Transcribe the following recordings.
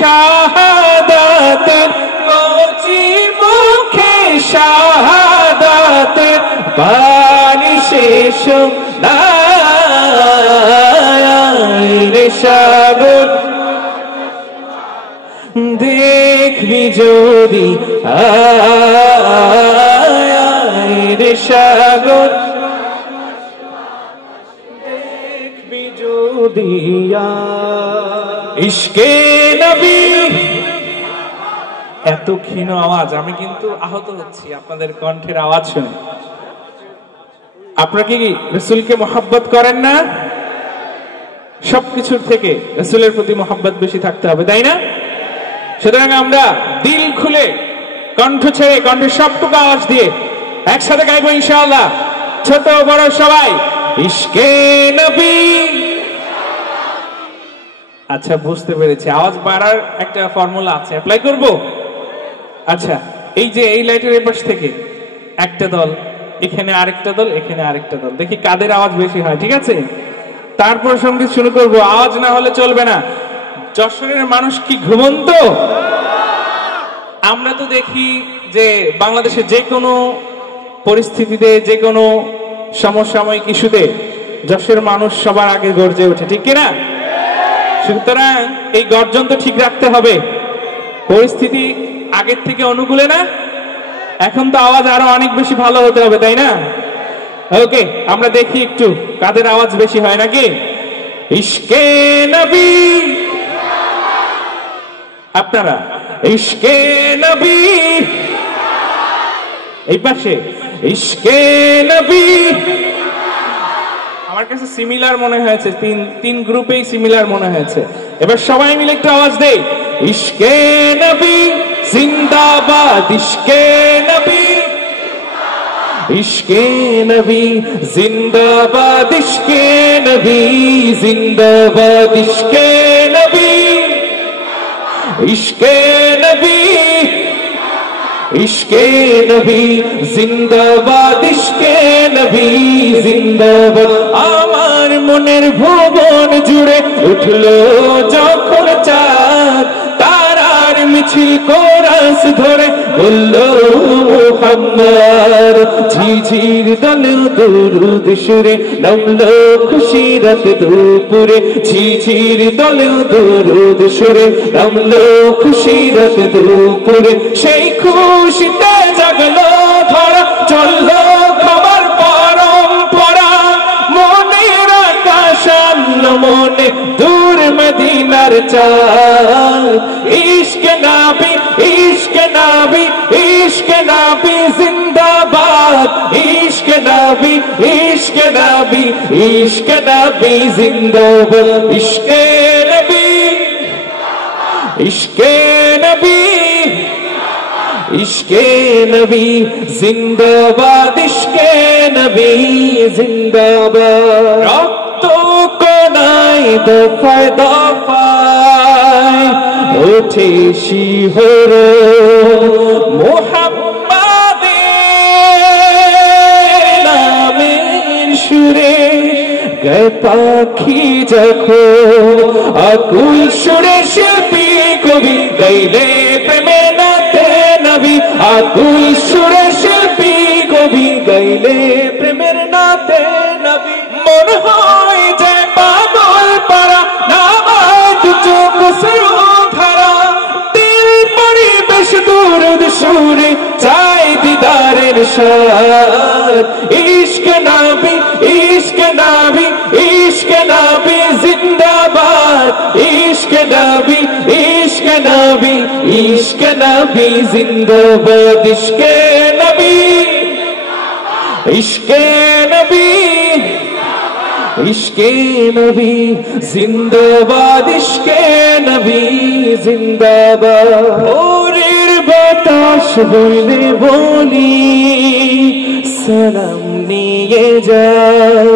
শাহাদাতের কচি মুখে শাহাদাতের বাণী শেষ রে সাগর দেখবি যদি রে সাগর দেখবি যদি ইশকে নবী। এত ক্ষীণ আওয়াজ, আমি কিন্তু আহত হচ্ছি আপনাদের কণ্ঠের আওয়াজ শুনে। আপনারা কি রাসূলকে মহব্বত করেন না? সবকিছুর থেকে রাসূলের প্রতি মহব্বত বেশি থাকতে হবে, তাই না? সুতরাং আমরা দিল খুলে কণ্ঠ ছেড়ে কণ্ঠের সবটুকু আওয়াজ দিয়ে একসাথে গাইবো ইনশাআল্লাহ, ছোট বড় সবাই। ইশকে নবী। আচ্ছা, বুঝতে পেরেছি, আওয়াজ বাড়ার একটা ফর্মুলা আছে, অ্যাপ্লাই করব। আচ্ছা, এই যে এই লাইটের এপাশ থেকে একটা দল, এখানে আরেকটা দল, এখানে আরেকটা দল, দেখি কাদের আওয়াজ বেশি হয়, ঠিক আছে? তারপর সঙ্গীত শুরু করব। আওয়াজ না হলে চলবে না। যশোরের মানুষ কি ঘুমন্ত? আমরা তো দেখি যে বাংলাদেশে যে কোনো পরিস্থিতিতে, যে কোনো সমসাময়িক ইস্যুতে যশোরের মানুষ সবার আগে গর্জে ওঠে, ঠিক কিনা? সুতরাং এই গর্জন তো ঠিক রাখতে হবে। পরিস্থিতি আগের থেকে অনুকূলে না, এখন তো আওয়াজ আরো অনেক বেশি ভালো হতে হবে, তাই না? ওকে, আমরা দেখি একটু কাদের আওয়াজ বেশি হয় নাকি। ইশকে নবী। আপনারা ইশকে নবী। এই পাশে ইশকে নবী। আমার কাছে সিমিলার মনে হয়েছে, তিন গ্রুপেই সিমিলার মনে হয়েছে। এবার সবাই মিলে একটু আওয়াজ দেই। ইশকে নবী জিন্দাবাদ, ইশকে নবী, ইশকে নবী জিন্দাবাদ, ইশকে নবী জিন্দাবাদ, ইশকে নবী, ইশকে নবী, ইশকে নবী জিন্দাবাদ, ইশকে নবী জিন্দাবাদ। আমার মনের ভুবন জুড়ে উঠলো যখন চাঁদ, তারার মিছিল কোরাস ধরে বললো মুহাম্মদ। ঝিঝির দলে দরুদ সুরে নামলো খুশি রাত দুপুরে, ঝিঝির দলে দরুদ সুরে নামলো খুশি রাত দুপুরে। সেই খুশিতে জাগলো ধরা, চললো খবর পরম্পরা, মনের আকাশ আনলো মনে দূর মদিনার চাঁদ। ইশকে নবী, ইশকে নবী, ইশকে নবী জিন্দাবাদ, ইশকে নবী, ইশকে নবী, ইশকে নবী জিন্দাবাদ, ইশকে নবী, ইশকে নবী, ইশকে নবী জিন্দাবাদ, ইশকে নবী জিন্দাবাদ। রক্ত কোনায় দফায় দফায় ওঠে শিহরণ, মুহাম্মাদের নামের সুরে গায় পাখি যখন, আকুল সুরে শিল্পী কবি গাইলে প্রেমে নাতে নবী, আকুল সুরে শিল্পী কবি গাইলে প্রেমের নাতে নবী। মন হয় যে পাগল পারা, নামাজ চোখ ধারা, দিল পরিবেশ দুরুদ সুরে চাই দিদারের স্বাদ। ইশকে নবী, ইশকে নবী, ইশকে নবী জিন্দাবাদ, ইশকে নবী, ইশকে নবী, ইশকে নবী জিন্দাবাদ, ইশকে নবী, ইশকে নবী, ইশকে নবী জিন্দাবাদ, ইশকে নবী জিন্দাবাদ। ভোরের বাতাস বইলে বলি সালাম নিয়ে যাও,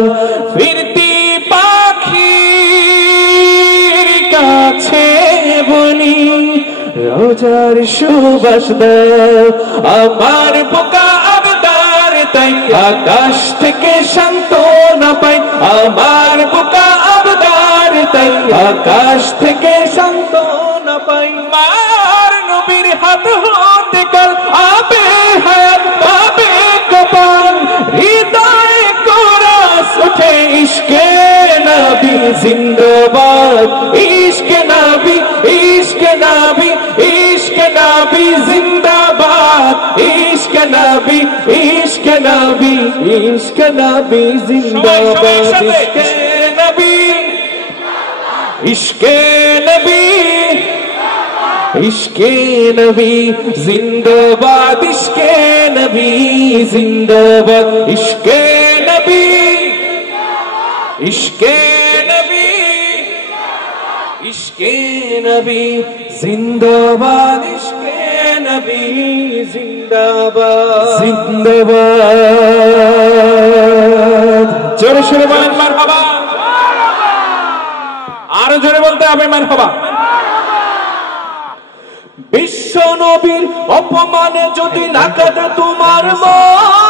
ফিরতি পাখির কাছে বলি রোজার সুবাস দাও। আমার বোকা আবদার তাই আকাশ থেকে সান্ত্বনা পাই, আমার বোকা আবদার তাই আকাশ থেকে সান্ত্বনা পাই। ইশকে নবী জিন্দাবাদ ইশকে নবী ইশকে নবী ইশকে নবী জিন্দাবাদ ইশকে নবী জিন্দাবাদ ইশকে নবী ইশকে নবী ইশকে নবী জিন্দাবাদ ইশকে নবী জিন্দাবাদ জিন্দাবাদ জোরে সোরে বলেন মারহাবা আরো জোরে বলতে হবে মারহাবা বিশ্ব নবীর অপমানে যদি না কাঁদে তোমার মন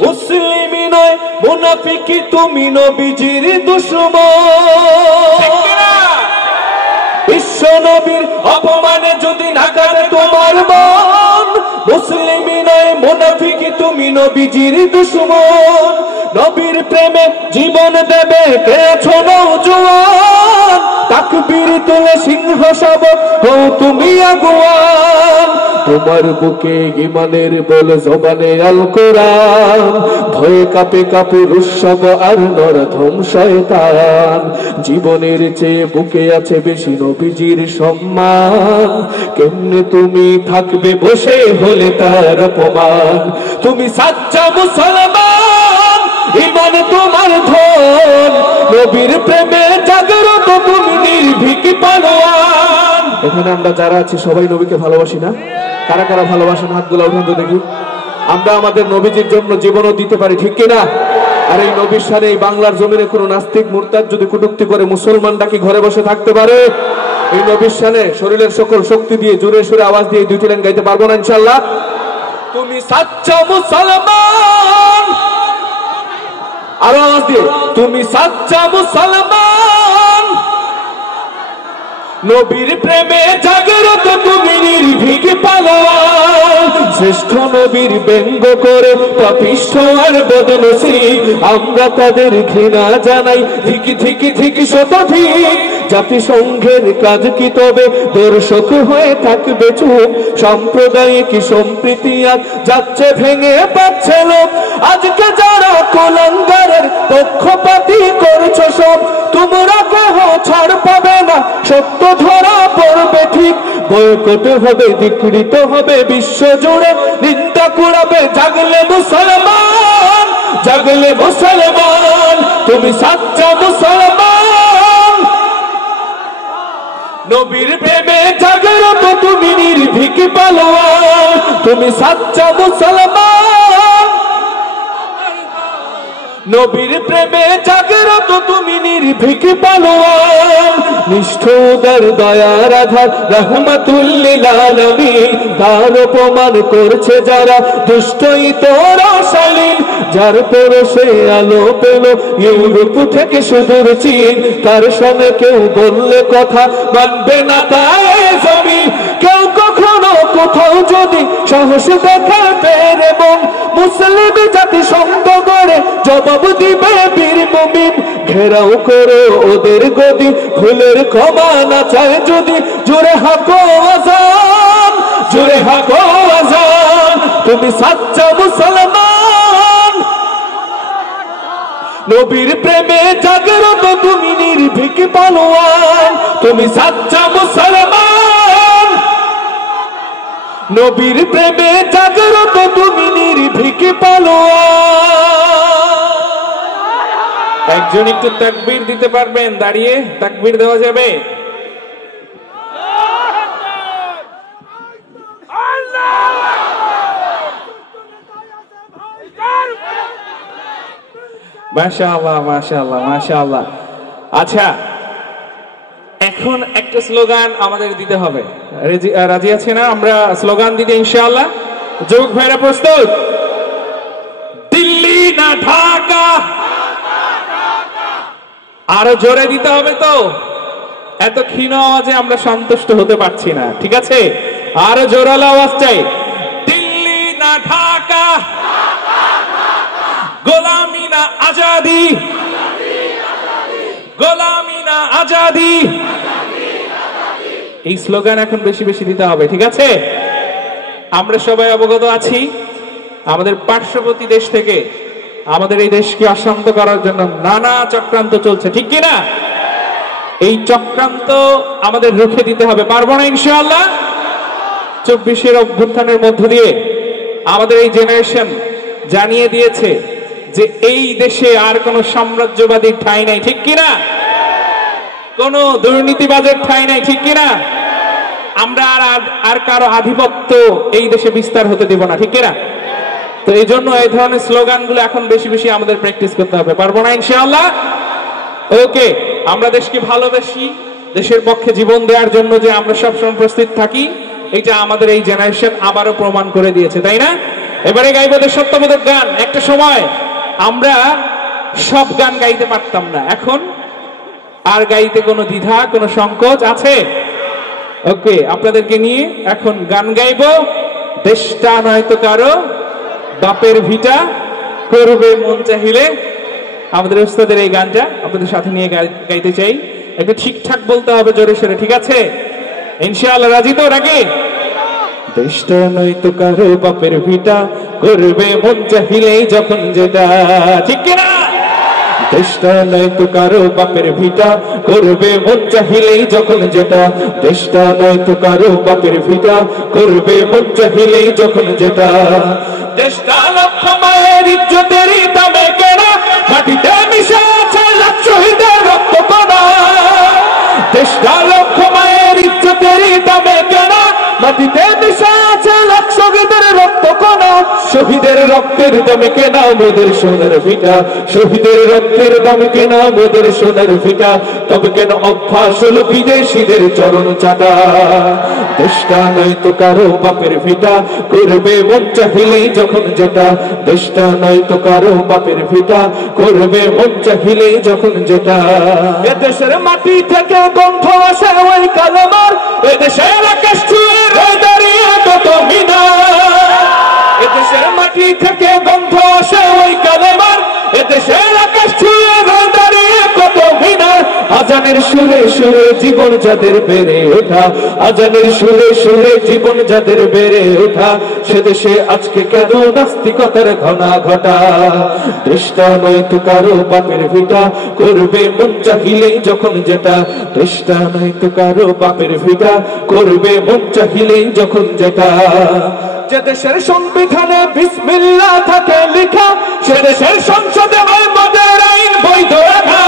মুসলিম নয় মুনাফিকি তুমি নবীজির দুশমন বিশ্ব নবীর অপমানে যদি না কাঁদে তোমার মন মুসলিম নয় মুনাফিকি তুমি নবীজির দুশমন নবীর প্রেমে জীবন দেবে কে আছো নওজোয়ান তাকবীর তুলে সিংহ শাবক হও তুমি আগুয়ান তোমার বুকে ঈমানের বল জবানে আল কোরআন ভয়ে কাঁপে কাপুরুষ সব আর নরধম শয়তান জীবনের চেয়ে বুকে আছে বেশি নবীজির সম্মান কেমনে তুমি থাকবে বসে হলে তার অপমান তুমি সাচ্চা মুসলমান ঈমান তোমার ধন নবীর প্রেমে জাগ্রত তুমি নির্ভীক পালোয়ান এখানে আমরা যারা আছি সবাই নবীকে ভালোবাসি না কারা কারা ভালোবাসেন হাতগুলো উঠান তো দেখি আমরা আমাদের নবীজির জন্য জীবনও দিতে পারি ঠিক কিনা আর এই নবীর সাথে এই বাংলার জমিনে কোনো নাস্তিক মুরতাদ যদি কটূক্তি করে মুসলমানরা কি ঘরে বসে থাকতে পারে এই নবীর সাথে শরীরের সকল শক্তি দিয়ে জোরে সুরে আওয়াজ দিয়ে দুইটি লাইন গাইতে পারবো না ইনশাআল্লাহ তুমি সাচ্চা মুসলমান আরো আওয়াজ দিয়ে তুমি সাচ্চা মুসলমান নবীর প্রেমে জাগ্রত তুমি নির্ভীক পালোয়ান শ্রেষ্ঠ নবীর ব্যঙ্গ করে পাপিষ্ঠ আর বদনসিব আমরা তাদের ঘৃণা জানাই ঠিকই ঠিকই ঠিকই শতধিক জাতিসংঘের কাজ কি তবে দর্শক হয়ে থাকবে চুপ সাম্প্রদায়িক সম্প্রীতি আর যাচ্ছে ভেঙে পাচ্ছে লোক আজকে যারা কুলাঙ্গারের পক্ষপাতী করছো সব তোমরা কেহ ছাড় পাবে না সত্য ধরা পড়বে ঠিক বয়কট হবে বিকৃত হবে বিশ্ব জুড়ে নিন্দা কুড়াবে জাগলে মুসলমান তুমি সাচ্চা মুসলমান নবীর প্রেমে জাগ্রত তুমি নির্ভীক পালোয়ান তুমি সাচ্চা মুসলমান নবীর প্রেমে জাগ্রত তুমি নির্ভীক পালোয়ান নিষ্ঠ উদার দয়ার আধার রহমাতুল লিল আলামিন তার অপমান করছে যারা দুষ্ট ইতর শালীন যার পরশে আলো পেল ইউরোপ থেকে সুদূর চীন তার সঙ্গে কেউ বললে কথা মানবে না তাই জমিন কেউ কখনো কোথাও যদি সাহস দেখাবে এবং মুসলিম জাতি সঙ্গ করে জবাব দিবে বীর মুমিন ঘেরাও করো ওদের গদি ভুলের ক্ষমা না চায় যদি জোরে হাঁকো আজান তুমি সাচ্চা মুসলমান নবীর প্রেমে জাগ্রত তুমি নির্ভীক পালোয়ান তুমি সাচ্চা মুসলমান নবীর প্রেমে জাগ্রত তুমি নির্ভীক পালোয়ান একজন একটু তাকবীর দিতে পারবেন দাঁড়িয়ে তাকবীর দেওয়া যাবে মাশাআল্লাহ মাশাআল্লাহ মাশাআল্লাহ আচ্ছা এখন একটা স্লোগান আমাদের দিতে হবে রাজি আছে না আমরা স্লোগান দিতে ইনশাআল্লাহ যুবক ভাইরা প্রস্তুত দিল্লি না ঢাকা আরো জোরে দিতে হবে তো এত ক্ষীণ আওয়াজে আমরা সন্তুষ্ট হতে পারছি না ঠিক আছে আরো জোরালো আওয়াজ চাই দিল্লি না ঢাকা গোলামি না আজাদি গোলামি না আজাদি এই স্লোগান এখন বেশি বেশি দিতে হবে ঠিক আছে আমরা সবাই অবগত আছি আমাদের পার্শ্ববর্তী দেশ থেকে আমাদের এই দেশকে অশান্ত করার জন্য নানা চক্রান্ত চলছে, ঠিক কিনা? এই চক্রান্ত আমাদের রুখে দিতে হবে, পারবো না ইনশাআল্লাহ? 24-এর অভ্যুত্থানের মধ্য দিয়ে আমাদের এই জেনারেশন জানিয়ে দিয়েছে যে এই দেশে আর কোনো সাম্রাজ্যবাদীর ঠাঁই নাই, ঠিক কিনা? কোনো দুর্নীতিবাজের ঠাঁই নাই, ঠিক কিনা? আমরা আর কারো আধিপত্য এই দেশে বিস্তার হতে দিব না, ঠিক কিনা? তো এই জন্য এই ধরনের স্লোগানগুলো এখন বেশি বেশি আমাদের প্র্যাকটিস করতে হবে, পারবো না ইনশাআল্লাহ? ওকে, আমরা দেশকে ভালোবাসি, দেশের পক্ষে জীবন দেওয়ার জন্য যে আমরা সবসময় প্রস্তুত থাকি, এটা আমাদের এই জেনারেশন আবারও প্রমাণ করে দিয়েছে, তাই না? এবারে গাইব দেশাত্মবোধক গান। একটা সময় আমরা সব গান গাইতে পারতাম না, এখন আর গাইতে কোনো দ্বিধা, কোনো সংকোচ আছে? ওকে, আপনাদেরকে নিয়ে এখন গান গাইব। দেশটা নয়তো কারো বাপের ভিটা, করবে মন চাহিলে। আমাদের ওস্তাদের এই গানটা আপনাদের সাথে নিয়ে গাইতে চাই। একটু ঠিকঠাক বলতে হবে, জোরে সোরে, ঠিক আছে? ইনশাআল্লাহ রাজি তো নাকি? দেশটা নয়তো কারো বাপের ভিটা, করবে মন চাহিলেই যখন যেটা, ঠিক কিনা? দেশটা নয়তো কারো বাপের ভিটা, করবে মন চাহিলেই যখন যেটা। দেশটা নয়তো কারো বাপের ভিটা, করবে মন চাহিলেই যখন যেটা। দেশটা লক্ষ মায়ের ইজ্জতেরই দামে কেনা, মাটিতে মিশে আছে লাখ শহীদের রক্ত কণা। দেশটা লক্ষ মায়ের ইজ্জতেরই দামে কেনা, মাটিতে মিশে আছে লাখ শহীদের রক্ত কণা। শহীদের রক্তের দামে কেনা মোদের সোনার ভিটা, শহীদের রক্তের দামে কেনা মোদের সোনার ভিটা। তবে কেন অভ্যাস হলো বিদেশিদের চরণ চাটা। দেশটা নয়তো কারো বাপের ভিটা, করবে মন চাহিলেই যখন যেটা। দেশটা নয়তো কারো বাপের ভিটা, করবে মন চাহিলেই যখন যেটা। এদেশের মাটি থেকে গন্ধ আসে ওই কালেমার, এদেশের আকাশ ছুঁয়ে রয়ে দাঁড়িয়ে কত মিনার। এদেশের মাটি থেকে গন্ধ আসে ওই কালেমার, এদেশের আকাশ ছুঁয়ে রয়ে দাঁড়িয়ে কত মিনার। আজানের সুরে সুরে জীবন যাদের বেড়ে ওঠা, আজানের সুরে সুরে জীবন যাদের বেড়ে ওঠা। সে দেশে আজকে কেন নাস্তিকতার ঘনা ঘটা। দেশটা নয়তো কারো বাপের ভিটা, করবে মন চাহিলেই যখন যেটা। দেশটা নয়তো কারো বাপের ভিটা, করবে মন চাহিলেই যখন যেটা। যে দেশের সংবিধানে বিসমিল্লাহ থাকে লেখা, সে দেশের সংসদে হয় মদের আইন বৈধ রাখা।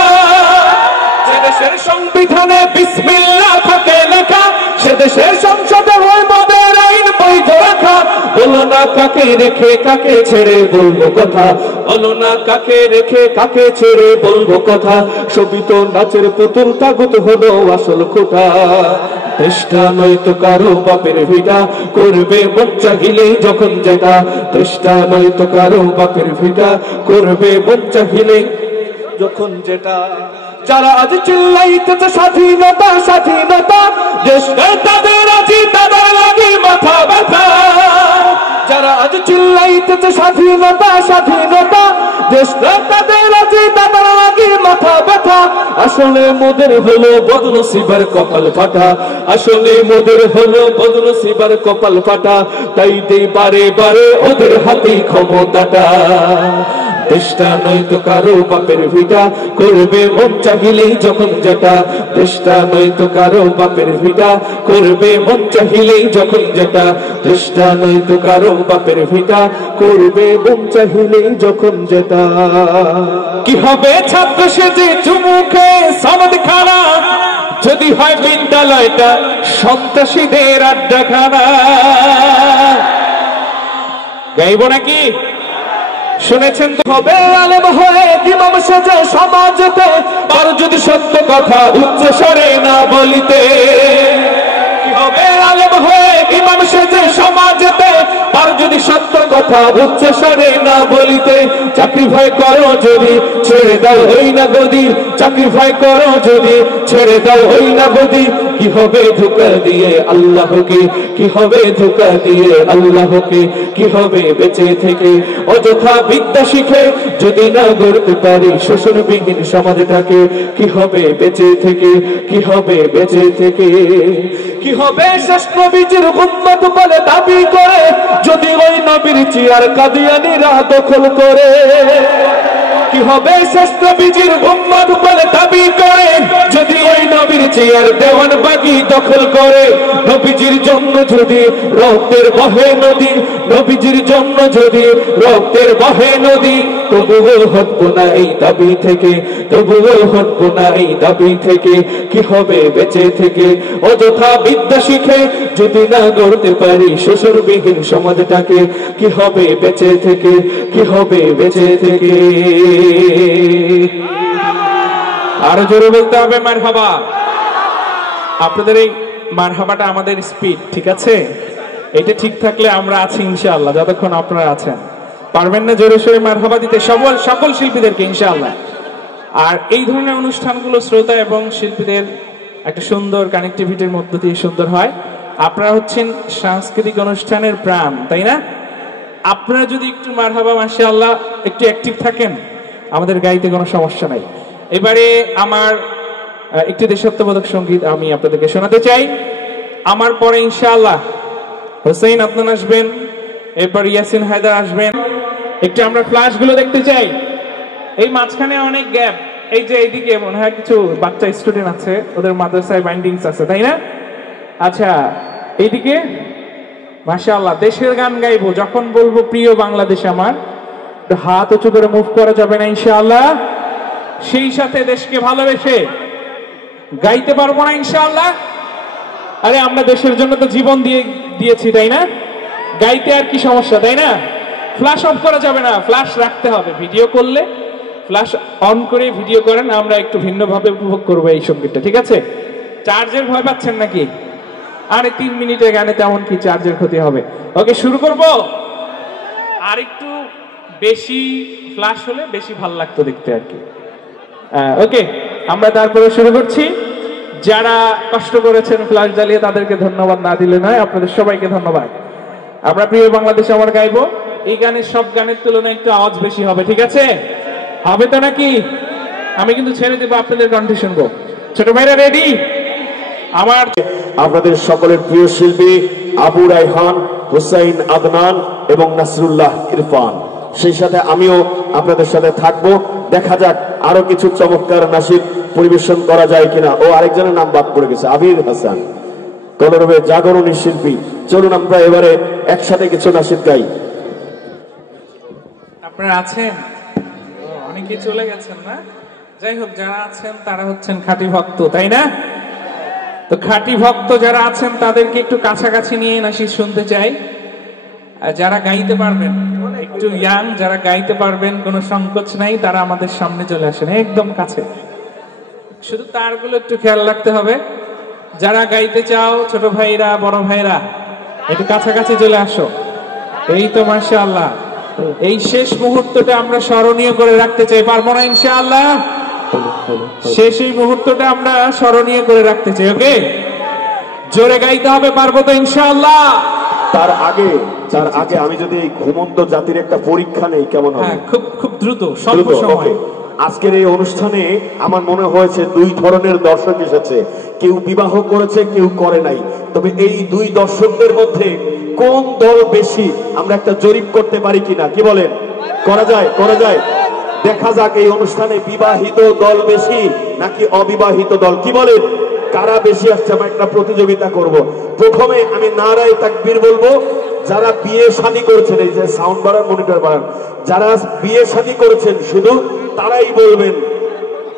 যে দেশের সংবিধানে বিসমিল্লাহ থাকে লেখা, সে দেশের সংসদে হয় মদের আইন বৈধ রাখা। বলো না কাকে রেখে কাকে ছেড়ে বলবো কথা, বলো না কাকে রেখে কাকে ছেড়ে বলবো কথা। সবই তো নাচের পুতুল, তাগুত হলো আসল খোটা। দেশটা নয়তো কারো বাপের ভিটা, করবে মন চাহিলেই যখন যেটা। দেশটা নয়তো কারো বাপের ভিটা, করবে মন চাহিলেই যখন যেটা। যারা আজ চিল্লাইতেছে স্বাধীনতা স্বাধীনতা, দেশ তাদের আজ তাদের লাগি মাথা ব্যথা। যারা আজ চিল্লাইতেছে স্বাধীনতা স্বাধীনতা, দেশ তাদের আজ তাদের লাগি মাথা ব্যথা। আসলে মোদের হলো বদনসিবার কপাল ফাটা, আসলে মোদের হলো বদনসিবার কপাল ফাটা। তাই দেই বারে বারে ওদের হাতে ক্ষমতাটা। দেশটা নয়তো কারো বাপের ভিটা, করবে মন চাহিলেই যখন যেটা। দেশটা নয়তো কারো বাপের ভিটা, করবে মন চাহিলেই যখন যেটা। দেশটা নয়তো কারো বাপের ভিটা, করবে মন চাহিলেই যখন যেটা। কি হবে ছাত্র সেজে চুমুখে সনদ খানা, যদি হয় বিদ্যালয়টা সন্ত্রাসীদের আড্ডাখানা। গাইব নাকি? শুনেছেন তো? হবে আলেম হয়ে ইমাম সেজে সমাজেতে, আর যদি সত্য কথা উচ্চ স্বরে না বলিতে। কি হবে আলেম হয়ে ইমাম সেজে সমাজেতে, আর যদি সত্য কথা উচ্চ স্বরে না বলিতে। চাকরি ভয় করো যদি ছেড়ে দাও হই না গদি, চাকরি ভয় করো যদি ছেড়ে দাও হই না গদি। কি হবে ধোঁকা দিয়ে আল্লাহকে, কি হবে ধোঁকা দিয়ে আল্লাহকে, কি হবে বেঁচে থেকে অযথা বিদ্যা শিখে যদি না গড়তে পারি শোষণবিহীন সমাজটাকে, কি হবে বেঁচে থেকে, কি হবে বেঁচে থেকে, কি হবে শেষ নবীজির উম্মত বলে দাবি করে যদি ওই নবীর চেয়ার কাদিয়ানীরা দখল করে, কি হবে শেষ নবীজির উম্মত বলে দাবি করে যদি ওই নবীর চেয়ার দেওয়ানবাগী দখল করে, নবীজির জন্য যদি রক্তের বহে নদী, নবীজির জন্য যদি রক্তের বহে নদী, তবুও হটবো না এই দাবি থেকে, তবুও হটবো না এই দাবি থেকে, কি হবে বেঁচে থেকে অযথা বিদ্যা শিখে যদি না গড়তে পারি শোষণবিহীন সমাজটাকে, কি হবে বেঁচে থেকে, কি হবে বেঁচে থেকে। আরো জোরে বলতে হবে মারহাবা। আপনাদের এই মারহাবাটা আমাদের স্পিড, ঠিক আছে? এটা ঠিক থাকলে আমরা আছি ইনশাআল্লাহ, যতক্ষণ আপনারা আছেন। পারবেন না জোরে সোরে মারহাবা দিতে সকল শিল্পীদেরকে ইনশাআল্লাহ। আর এই ধরনের অনুষ্ঠানগুলো শ্রোতা এবং শিল্পীদের একটা সুন্দর কানেক্টিভিটির মধ্য দিয়ে সুন্দর হয়। আপনারা হচ্ছেন সাংস্কৃতিক অনুষ্ঠানের প্রাণ, তাই না? আপনারা যদি একটু মারহাবা মাশাআল্লাহ একটু অ্যাক্টিভ থাকেন, আমাদের গাইতে কোনো সমস্যা নাই। এবারে আমার একটি দেশাত্মবোধক সঙ্গীত আমি আপনাদেরকে শোনাতে চাই। আমার পরে ইনশাআল্লাহ হোসেন আদনান আসবেন, এরপর ইয়াসিন হায়দার আসবেন। একটু আমরা ফ্ল্যাশগুলো দেখতে চাই। এই মাঝখানে অনেক গ্যাপ, এই যে এইদিকে মনে হয় কিছু বাচ্চা স্টুডেন্ট আছে, ওদের মাদ্রাসায় বাইন্ডিংস আছে, তাই না? আচ্ছা, এইদিকে মাশাআল্লাহ দেশের গান গাইবো, যখন বলবো প্রিয় বাংলাদেশ আমার, হাত উঁচু করে মুভ করা যাবে না ইনশাআল্লাহ। সেই সাথে দেশকে ভালোবেসে গাইতে পারবো না ইনশাআল্লাহ। আরে আমরা দেশের জন্য তো জীবন দিয়েছি, তাই না? গাইতে আর কি সমস্যা, তাই না? ফ্ল্যাশ অফ করা যাবে না, ফ্ল্যাশ রাখতে হবে। ভিডিও করলে ফ্ল্যাশ অন করে ভিডিও করেন, আমরা একটু ভিন্নভাবে উপভোগ করবো এই সঙ্গীতটা, ঠিক আছে? চার্জের ভয় পাচ্ছেন নাকি? আরে 3 মিনিটের গানে তেমন কি চার্জের ক্ষতি হবে? ওকে, শুরু করব। আর একটু বেশি ফ্ল্যাশ হলে বেশি ভালো লাগতো দেখতে আর কি। ওকে, আমরা তারপরে শুরু করছি। যারা কষ্ট করেছেন ফ্ল্যাশ জ্বালিয়ে তাদেরকে ধন্যবাদ না দিলে নয়, আপনাদের সবাইকে ধন্যবাদ। আমরা প্রিয় বাংলাদেশ আমার গাইবো। এই গানের সব গানের তুলনায় একটু আওয়াজ বেশি হবে, ঠিক আছে? হবে তো নাকি? আমি কিন্তু ছেড়ে দেবো, আপনাদের কণ্ঠে শুনবো। ছোট ভাইরা রেডি? আমার আপনাদের সকলের প্রিয় শিল্পী আবু রায়হান, হুসাইন আদনান এবং নাসরুল্লাহ ইরফান, সেই সাথে আমিও আপনাদের সাথে থাকবো। দেখা যাক আরো কিছু চমৎকার নাশিদ পরিবেশন করা যায় কিনা। ও আরেকজনের নাম বাদ পড়ে গেছে, আবির হাসান, কলরবে জাগরণী শিল্পী। চলুন আমরা এবারে একসাথে কিছু নাশিদ গাই। আপনারা আছেন? অনেকেই চলে গেছেন না? যাই হোক, যারা আছেন তারা হচ্ছেন খাঁটি ভক্ত, তাই না? তো খাঁটি ভক্ত যারা আছেন তাদেরকে একটু কাছাকাছি নিয়ে নাশিদ শুনতে চাই। আর যারা গাইতে পারবেন, একটু ইয়াং যারা গাইতে পারবেন, কোনো সংকোচ নাই, তারা আমাদের সামনে চলে আসেন, একদম কাছে। শুধু তারগুলো একটু খেয়াল রাখতে হবে। যারা গাইতে চাও, ছোট ভাইরা বড় ভাইরা, একটু কাছাকাছি চলে আসো। এই তো মাশাআল্লাহ, এই শেষ মুহূর্তটা আমরা স্মরণীয় করে রাখতে চাই, পারবো না ইনশাআল্লাহ? শেষ এই মুহূর্তটা আমরা স্মরণীয় করে রাখতে চাই। ওকে, জোরে গাইতে হবে, পারবো তো ইনশাআল্লাহ? তার আগে আমি যদি এই ঘুমন্ত জাতির একটা পরীক্ষা নেই কেমন হবে? খুব দ্রুত, স্বল্প সময়। আজকের এই অনুষ্ঠানে আমার মনে হয়েছে 2 ধরনের দর্শক এসেছে। কেউ বিবাহ করেছে, কেউ করে নাই। তবে এই 2 দর্শকদের মধ্যে কোন দল বেশি, আমরা একটা জরিপ করতে পারি কিনা? কি বলেন? করা যায়। দেখা যাক এই অনুষ্ঠানে বিবাহিত দল বেশি নাকি অবিবাহিত দল, কি বলেন? কারা বেশি আসছে, আমরা একটা প্রতিযোগিতা করব। প্রথমে আমি নারায়ে তাকবীর বলবো। যারা বিয়ে শাদী করেছেন, এই যে সাউন্ড বাড়ান, মনিটর বাড়ান, যারা বিয়ে শাদী করেছেন শুধু তারাই বলবেন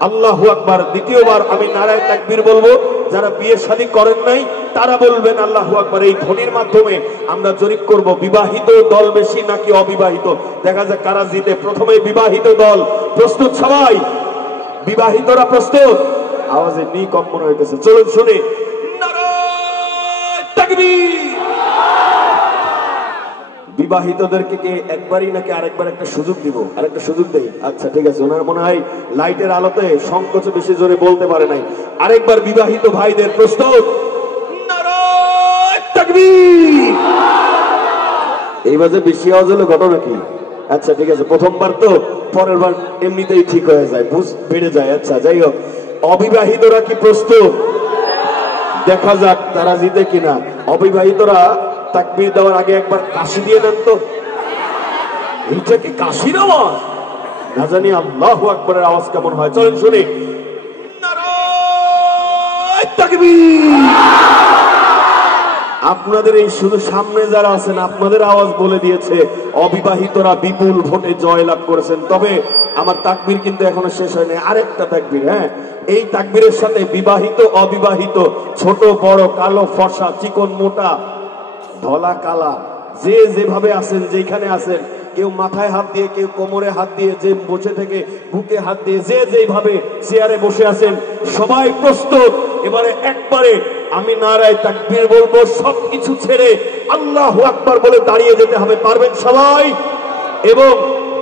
আল্লাহু আকবার। দ্বিতীয়বার আমি নারায়ে তাকবীর বলবো। যারা বিয়ে শাদী করেন নাই তারা বলবেন আল্লাহু আকবার। এই ধ্বনির মাধ্যমে আমরা জরিপ করব বিবাহিত দল বেশি নাকি অবিবাহিত। দেখা যাক কারা জিতে। প্রথমে বিবাহিত দল, প্রস্তুত সবাই? বিবাহিতরা প্রস্তুত? আওয়াজে নি কম মনে হইতেছে, চলুন শুনি। নারায়ে তাকবীর। বিবাহিতদেরকে কি একবারই নাকি আরেকবার একটা সুযোগ দিব? আরেকটা সুযোগ দেই? আচ্ছা ঠিক আছে, ওনার মনে হয় লাইটের আলোতে সংকোচে বেশি জোরে বলতে পারে নাই। আরেকবার বিবাহিত ভাইদের প্রস্তুত? নারায়ে তাকবীর। এই বাজে বেশি আওয়াজ হলে ঘটনা কি? আচ্ছা ঠিক আছে, প্রথমবার তো, পরের বার এমনিতেই ঠিক হয়ে যায়, বুঝ বেড়ে যায়। আচ্ছা যাই হোক, অবিবাহিতরা কি প্রস্তুত? দেখা যাক তারা জিতে কিনা। অবিবাহিতরা তাকবীর দেওয়ার আগে একবার কাশি দিয়ে নেন তো। এইটা কি কাশির আওয়াজ? না জানি আল্লাহু আকবারের আওয়াজ কেমন হয়, চলেন শুনি। নারায়ে তাকবীর। আপনাদের এই শুধু সামনে যারা আছেন আপনাদের আওয়াজ বলে দিয়েছে অবিবাহিতরা বিপুল ভোটে জয়লাভ করেছেন। তবে আমার তাকবীর কিন্তু এখনো শেষ হয়নি, আরেকটা তাকবীর। হ্যাঁ, এই তাকবীরের সাথে বিবাহিত অবিবাহিত, ছোট বড়, কালো ফর্সা, চিকন মোটা, ধলা কালা, যে যেভাবে আছেন, যেখানে আছেন, কেউ মাথায় হাত দিয়ে, কেউ কোমরে হাত দিয়ে, যে বসে থেকে বুকে হাত দিয়ে, যে যেভাবে চেয়ারে বসে আছেন, সবাই প্রস্তুত। এবারে একবারে আমি নারায়ে তাকবীর বলবো, সবকিছু ছেড়ে আল্লাহু আকবার বলে দাঁড়িয়ে যেতে হবে। পারবেন সবাই? এবং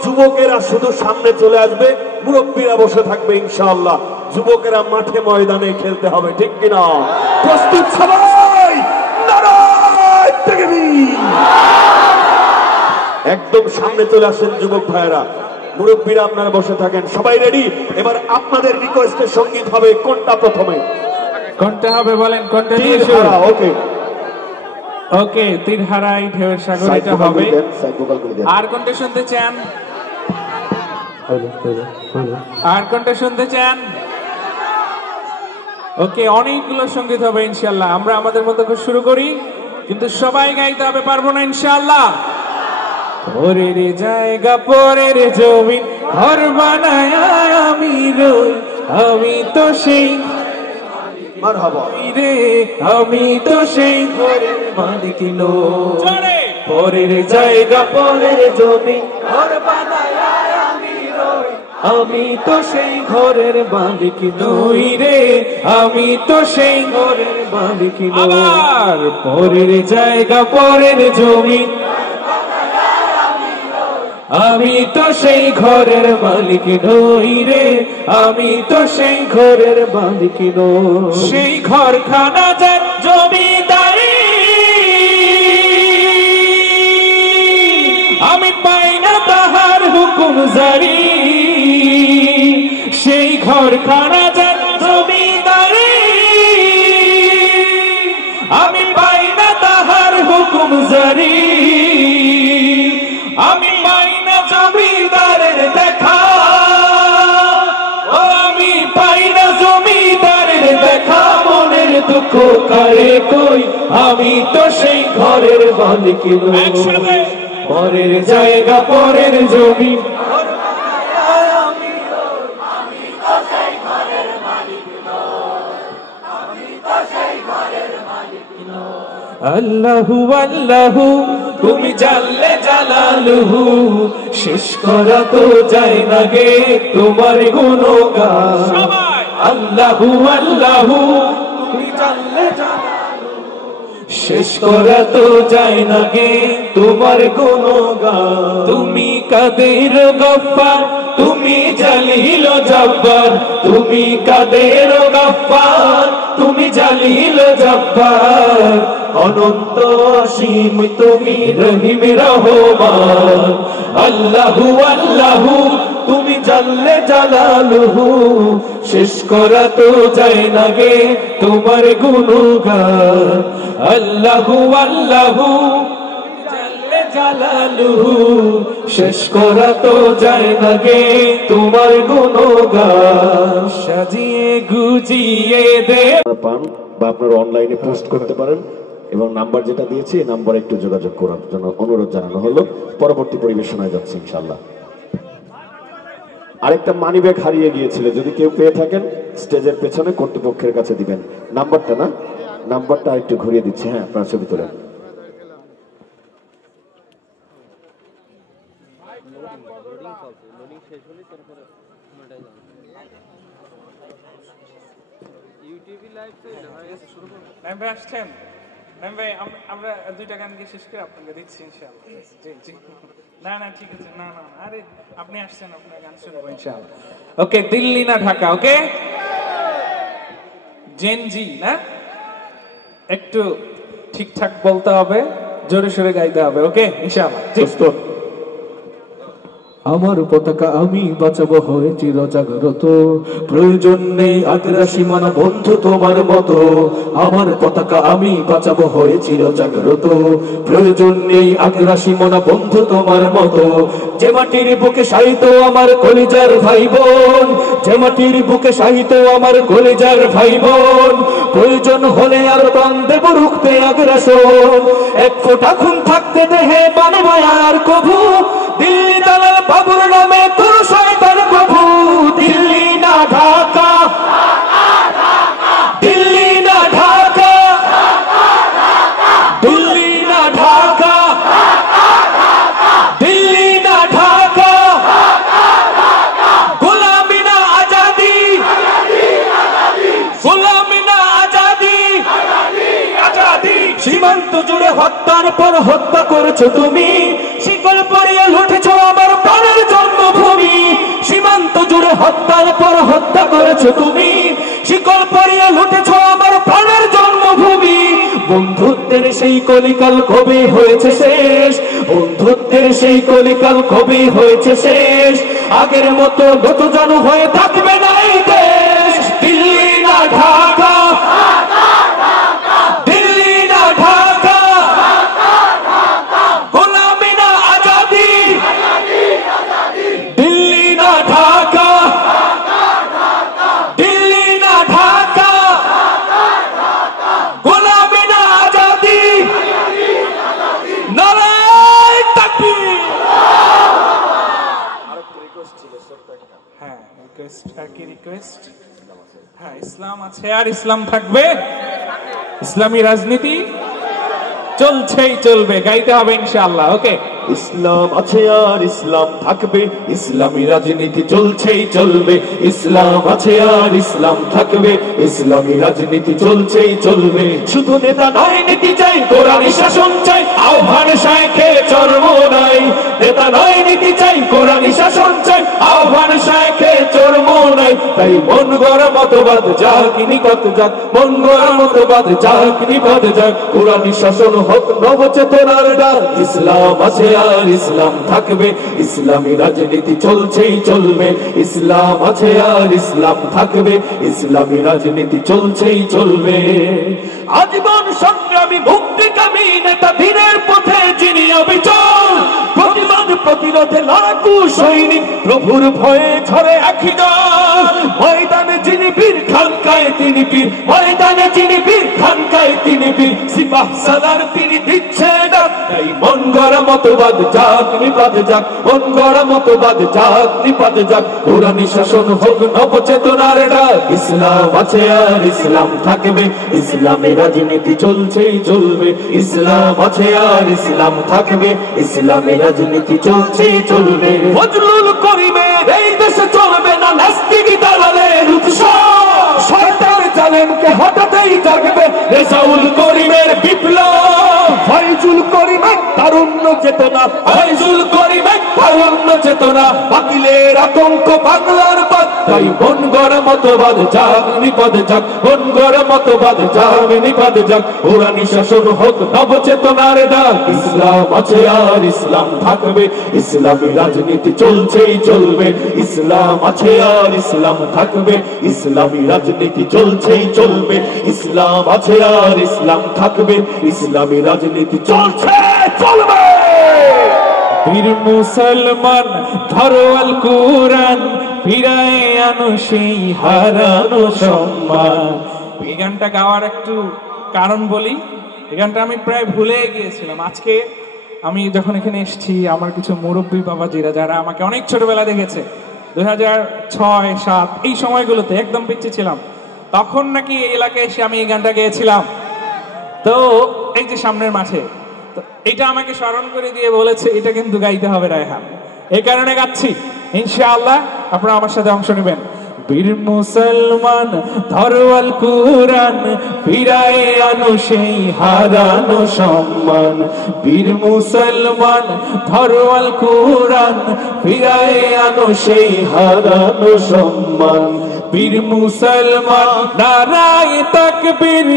যুবকেরা শুধু সামনে চলে আসবে, মুরব্বীরা বসে থাকবে ইনশাআল্লাহ। যুবকেরা মাঠে ময়দানে খেলতে হবে, ঠিক কিনা? প্রস্তুত সবাই? নারায়ে তাকবীর। একদম সামনে চলে আসেন যুবক ভাইয়েরা, মুরব্বীরা আপনারা বসে থাকেন। সবাই রেডি? এবার আপনাদের রিকোয়েস্টে সঙ্গীত হবে। কোনটা প্রথমে? কোনটা হবে বলেন? কোনটা দিয়ে শুরু? ওকে ওকে, তীরহারাই ঢেউয়ের সাগর এটা হবে। আর কোনটা শুনতে চান? আর কোনটা শুনতে চান? ওকে, অনেকগুলো সঙ্গীত হবে ইনশাআল্লাহ। আমরা আমাদের মতো করে শুরু করি, কিন্তু সবাই গাইতে হবে, পারবো না ইনশাআল্লাহ। পরের জায়গা পরের জমিন ঘর বানায় আমি রই, আমি তো সেই মারহাবা রে, আমি তো সেই ঘরের মালিক নই। পরের জায়গা পরের জমিন ঘর বানায় আমি রই, আমি তো সেই ঘরের মালিক নই রে, আমি তো সেই ঘরের মালিক নই। পরের জায়গা পরের জমিন, আমি তো সেই ঘরের মালিক নই রে, আমি তো সেই ঘরের মালিক নই। সেই ঘরখানা যার জমিদারি, আমি পাই না তাহার হুকুম জারি। সেই ঘরখানা যার জমিদারি, আমি পাই না তাহার হুকুম জারি। আমি পাই না জমিদারের দেখা, আমি পাই না জমিদারের দেখা। মনের দুঃখ কারে কই, আমি তো সেই ঘরের মালিক নই। পরের জায়গা পরের জমি, আল্লাহু আল্লাহু তুমি জানলে জালালুহু, শেষ করা তো যায় না গে তোমার গুণগান। আল্লাহু আল্লাহু তুমি জানলে জালালুহু, শেষ করা তো যায় না গে তোমার গুণগান। তুমি কাদের গফফার, তুমি জালিল জব্বার, তুমি কাদের গফফার, তুমি জালিল জব্বার। অনন্ত অসীম তুমি রহিম রহমান। আল্লাহু আল্লাহু তুমি জানলে জালালুহু, শেষ করা তো যায় না গে তোমার গুণগান। আল্লাহু আল্লাহু জানলে জালালুহু, শেষ করা তো যায় না গে তোমার গুণগান। সাজিয়ে গুজিয়ে দে পান বা আপনারা অনলাইনে পোস্ট করতে পারেন, এবং নাম্বার যেটা দিয়েছি এই নাম্বারে একটু যোগাযোগ করার জন্য অনুরোধ জানানো হলো। পরবর্তী পরিবেশনায় যাচ্ছে ইনশাআল্লাহ। আরেকটা মানি ব্যাগ হারিয়ে গিয়েছিল, যদি কেউ পেয়ে থাকেন স্টেজের পেছনে কর্তৃপক্ষের কাছে দিবেন। নাম্বারটা না, নাম্বারটা একটু ঘুরিয়ে দিচ্ছি। হ্যাঁ, আপনারা ছবি তোলেন। আসছেন ভাই আমরা দুইটা গান গিয়ে শেষ করে আপনাকে দিচ্ছি ইনশাআল্লাহ। জি জি, না না ঠিক আছে, না না আরে আপনি আসছেন, আপনার গান শুনবো ইনশাআল্লাহ। ওকে, দিল্লি না ঢাকা? ওকে, জেনজি না, একটু ঠিকঠাক বলতে হবে, জোরে সোরে গাইতে হবে। ওকে ইনশাআল্লাহ। জি, আমার পতাকা আমি বাঁচাবো হয়ে চিরজাগ্রত, প্রয়োজন নেই আগ্রাসী মান বন্ধু তোমার মতো। আমার পতাকা আমি বাঁচাবো হয়ে চিরজাগ্রত, প্রয়োজন নেই আগ্রাসী মান বন্ধু তোমার মতো। যে মাটির বুকে সাহিত্য আমার কলিজার ভাই বোন, যে মাটির বুকে সাহিত্য আমার কলিজার ভাই বোন, প্রয়োজন হলে আর প্রাণ দেব রুখতে আগ্রাসন। এক ফোঁটা খুন থাকতে দেহে মানব আর কভু, দিল্লি দালাল বাবুর নামে তোর শয়তান প্রভু। দিল্লি না ঢাকা, দিল্লি না ঢাকা, দিল্লি না ঢাকা, দিল্লি না ঢাকা, গোলামি না আজাদি, গোলামি না আজাদি, আজাদি। সীমান্ত জুড়ে হত্যার পর হত্যা করেছো তুমি, শিকল পরিয়ে লুটেছো আমার প্রাণের জন্মভূমি। সীমান্ত জুড়ে হত্যার পর হত্যা করেছো তুমি, শিকল পরিয়ে লুটেছো আমার প্রাণের জন্মভূমি। বন্ধুত্বের সেই কলিকাল কবে হয়েছে শেষ, বন্ধুত্বের সেই কলিকাল কবে হয়েছে শেষ। আগের মতো নতজানু হয়ে থাকবে না এই দেশ। দিল্লি না ঢাকা, দিল্লি না ঢাকা, গোলামি না আজাদি, দিল্লি না ঢাকা, দিল্লি না ঢাকা, গোলামি না আজাদি, নারায়ে তাকবীর। হ্যাঁ রিকোয়েস্ট, আর কি রিকোয়েস্ট? হ্যাঁ, ইসলাম আছে আর ইসলাম থাকবে, ইসলামী রাজনীতি চলছেই চলবে, গাইতে হবে ইনশাআল্লাহ। ওকে, ইসলাম আছে আর ইসলাম থাকবে, ইসলামী রাজনীতি চলছেই চলবে। ইসলাম আছে আর ইসলাম থাকবে, ইসলামী রাজনীতি চলছেই চলবে। শুধু নেতা নয়, নীতি চাই, কোরআনী শাসন চাই, আহ্বান শায়েখে চর্ম নাই। নেতা নয়, নীতি চাই, কোরআনী শাসন চাই, আহ্বান শায়েখে চর্ম নাই। তাই মন গড়া মতবাদ যাক নিপাত যাক, মন গড়া মতবাদ যাক নিপাত যাক। কোরআনী শাসন হোক নবচেতনার ডাক। ইসলাম আছে আর ইসলাম থাকবে, ইসলামী রাজনীতি চলছেই চলবে। ইসলাম আছে আর ইসলাম থাকবে, ইসলামী রাজনীতি চলছেই চলবে। আজীবন সংগ্রামী মুক্তিকামী নেতা, দিনের পথে যিনি অবিচল। প্রতিবাদ প্রতিরোধে লড়াকু সৈনিক, প্রভুর ভয়ে ঝরে একই দল। ময়দানে যিনি বীর, খানকায় তিনি বীর, ময়দানে যিনি বীর, খানকায় তিনি বীর। সিপাহ সালার তিনি দিচ্ছে ডাক। তাই মন গড়া মতবাদ যাক নিপাত যাক, মন গড়া মতবাদ যাক নিপাত যাক। কোরআনী শাসন হোক নবচেতনার ডাক। ইসলাম আছে আর ইসলাম থাকবে, ইসলামী রাজনীতি চলছেই চলবে। ইসলাম আছে আর ইসলাম থাকবে, ইসলামী রাজনীতি চলছেই চলবে। ফজলুল করিমের এই দেশে চলবে না নাস্তিক দালালের উৎসব। শয়তান জালেমকে হঠাৎই জাগবে রেজাউল করিমের বিপ্লব। ফয়জুল করিমের তারুণ্য চেতনা, ফয়জুল করিমের তারুণ্য চেতনা। বাতিলের আতঙ্ক বাংলার বাদ। তাই মন গড়া মতবাদ যাক নিপাত যাক, মন গড়া মতবাদ যাক নিপাত যাক। কোরআনী শাসন হোক নবচেতনার ডাক। ইসলাম আছে আর ইসলাম থাকবে, ইসলামী রাজনীতি চলছেই চলবে। ইসলাম আছে আর ইসলাম থাকবে, ইসলামী রাজনীতি চলছেই চলবে। ইসলাম আছে আর ইসলাম থাকবে, ইসলামী রাজনীতি চলছে চলবে। বীর মুসলমান ধরো আল কুরআন, ফিরায়ে আনো সেই হারানো সম্মান। এই গানটা গাওয়ার একটু কারণ বলি। এই গানটা আমি প্রায় ভুলে গিয়েছিলাম। আজকে আমি যখন এখানে এসেছি, আমার কিছু মুরব্বী বাবাজিরা যারা আমাকে অনেক ছোটবেলা দেখেছে, 2006-07 এই সময়গুলোতে একদম পিছিয়ে ছিলাম, তখন নাকি এই এলাকায় এসে আমি এই গানটা গেয়েছিলাম। তো এই যে সামনের মাঠে, তো এটা আমাকে স্মরণ করে দিয়ে বলেছে এটা কিন্তু গাইতে হবে রায়হান, এই কারণে গাচ্ছি। ইনশাআল্লাহ আপনারা আমার সাথে অংশ নেবেন। বীর মুসলমান ধরো আল কুরআন ফিরায়ে আনো সেই হারানো সম্মান বীর মুসলমান ধরো আল কুরআন ফিরায়ে আনো সেই হারানো সম্মান বীর মুসলমান নারায়ে তাকবীর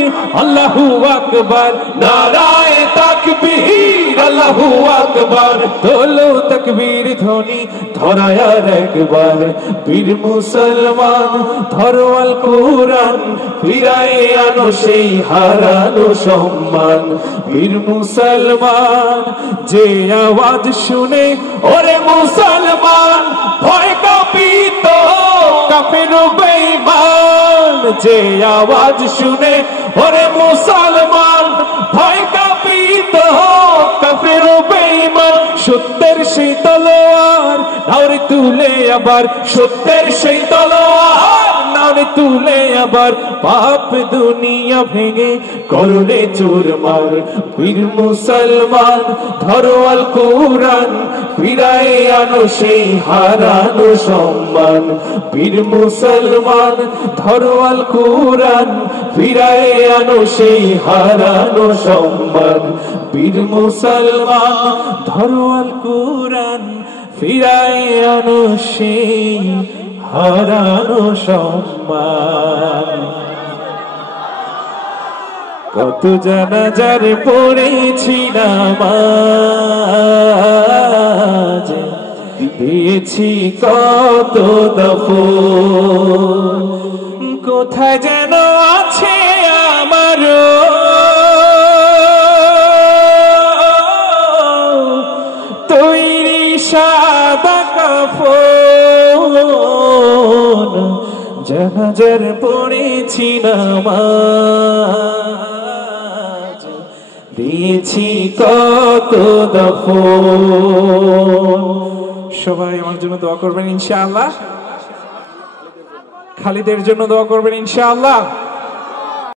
আল্লাহু আকবার নারায়ে তাকবীর আল্লাহু আকবার তোলো তাকবীর ধ্বনি ধরায় আর একবার বীর মুসলমান ধরো আল কুরআন ফিরায়ে আনো সেই হারানো সম্মান বীর মুসলমান যে আওয়াজ শুনে ওরে মুসলমান ভয় কাঁপিত কাফের বেঈমান যে আওয়াজ শুনে ওরে মুসলমান ভয় কাঁপিত কাফের বেঈমান সত্যের সেই তলোয়ার নাওরে তুলে আবার সত্যের সেই তলোয়ার নাওরে তুলে আবার পাপ দুনিয়া ভেঙে করলে চুরমার বীর মুসলমান ধরো আল কুরআন ফিরায়ে আনো সেই হারানো সম্মান বীর মুসলমান ধরো আল কুরআন ফিরায়ে আনো সেই হারানো সম্মান বীর মুসলমান ধরো আল কুরআন ফিরায়ে আনো সেই হারানো সম্মান কত জানাজার পড়েছি নামাজ দিয়েছি কত দফন কোথায় যেন আছে আমার তৈরি সাদা কাফন জানাজার পড়েছি নামাজ দিয়েছি কত দফন সবাই আমার জন্য দোয়া করবেন ইনশাআল্লাহ খালিদের জন্য দোয়া করবেন ইনশাআল্লাহ